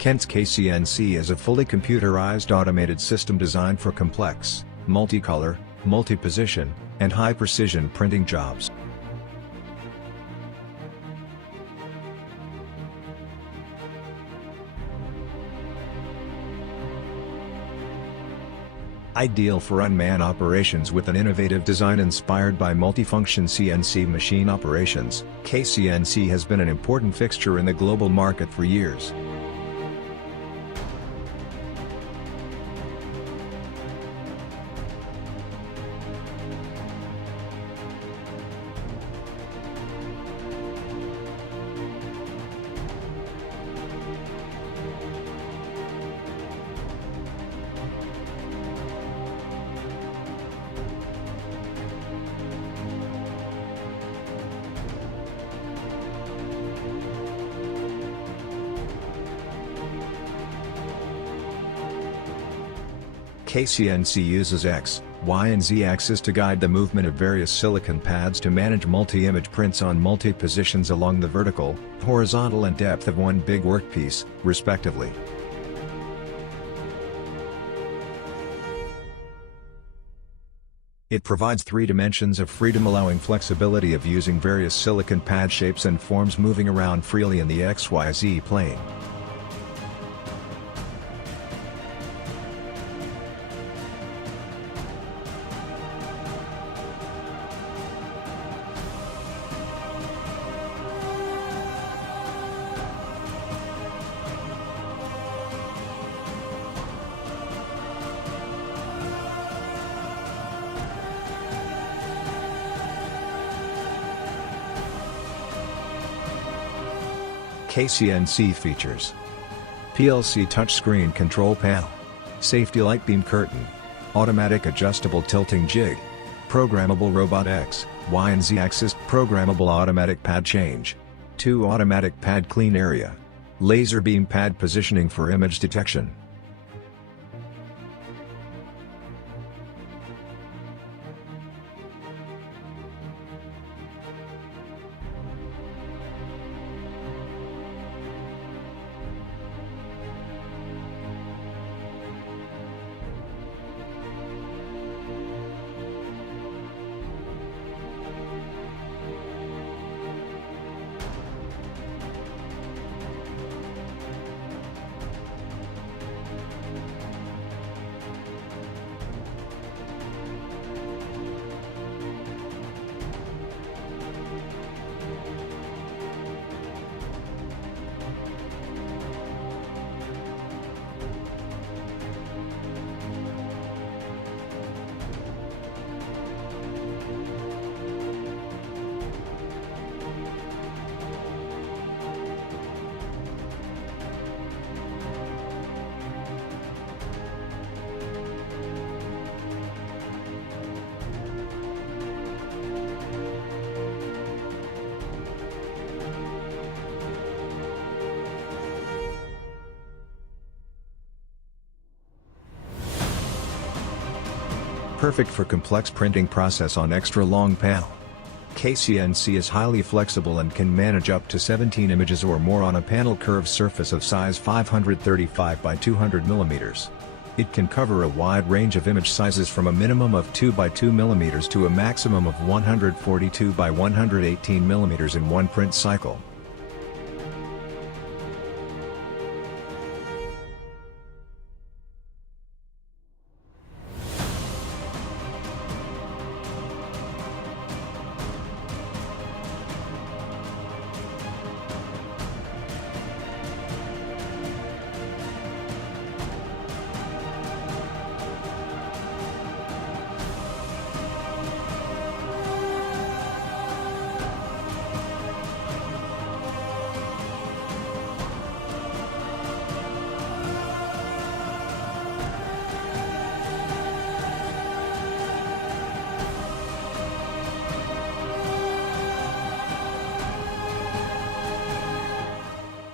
Kent's CNC is a fully computerized automated system designed for complex, multicolor, multi-position, and high-precision printing jobs. Ideal for unmanned operations with an innovative design inspired by multifunction CNC machine operations, CNC has been an important fixture in the global market for years. CNC uses X, Y and Z axis to guide the movement of various silicon pads to manage multi-image prints on multi-positions along the vertical, horizontal and depth of one big workpiece, respectively. It provides 3 dimensions of freedom, allowing flexibility of using various silicon pad shapes and forms moving around freely in the XYZ plane. CNC features: PLC touchscreen control panel, safety light beam curtain, automatic adjustable tilting jig, programmable robot X, Y and Z axis, programmable automatic pad change, 2 automatic pad clean area, laser beam pad positioning for image detection. Perfect for complex printing process on extra long panel. CNC is highly flexible and can manage up to 17 images or more on a panel curved surface of size 535 by 200 mm. It can cover a wide range of image sizes from a minimum of 2 by 2 mm to a maximum of 142 by 118 mm in one print cycle.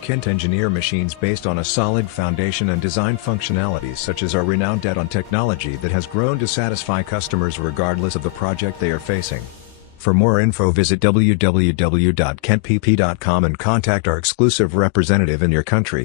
Kent engineer machines based on a solid foundation and design functionalities such as are renowned on technology that has grown to satisfy customers regardless of the project they are facing. For more info visit www.kentpp.com and contact our exclusive representative in your country.